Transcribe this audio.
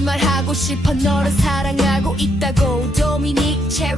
말하고 싶어 너를 사랑하고 있다고 도미닉 체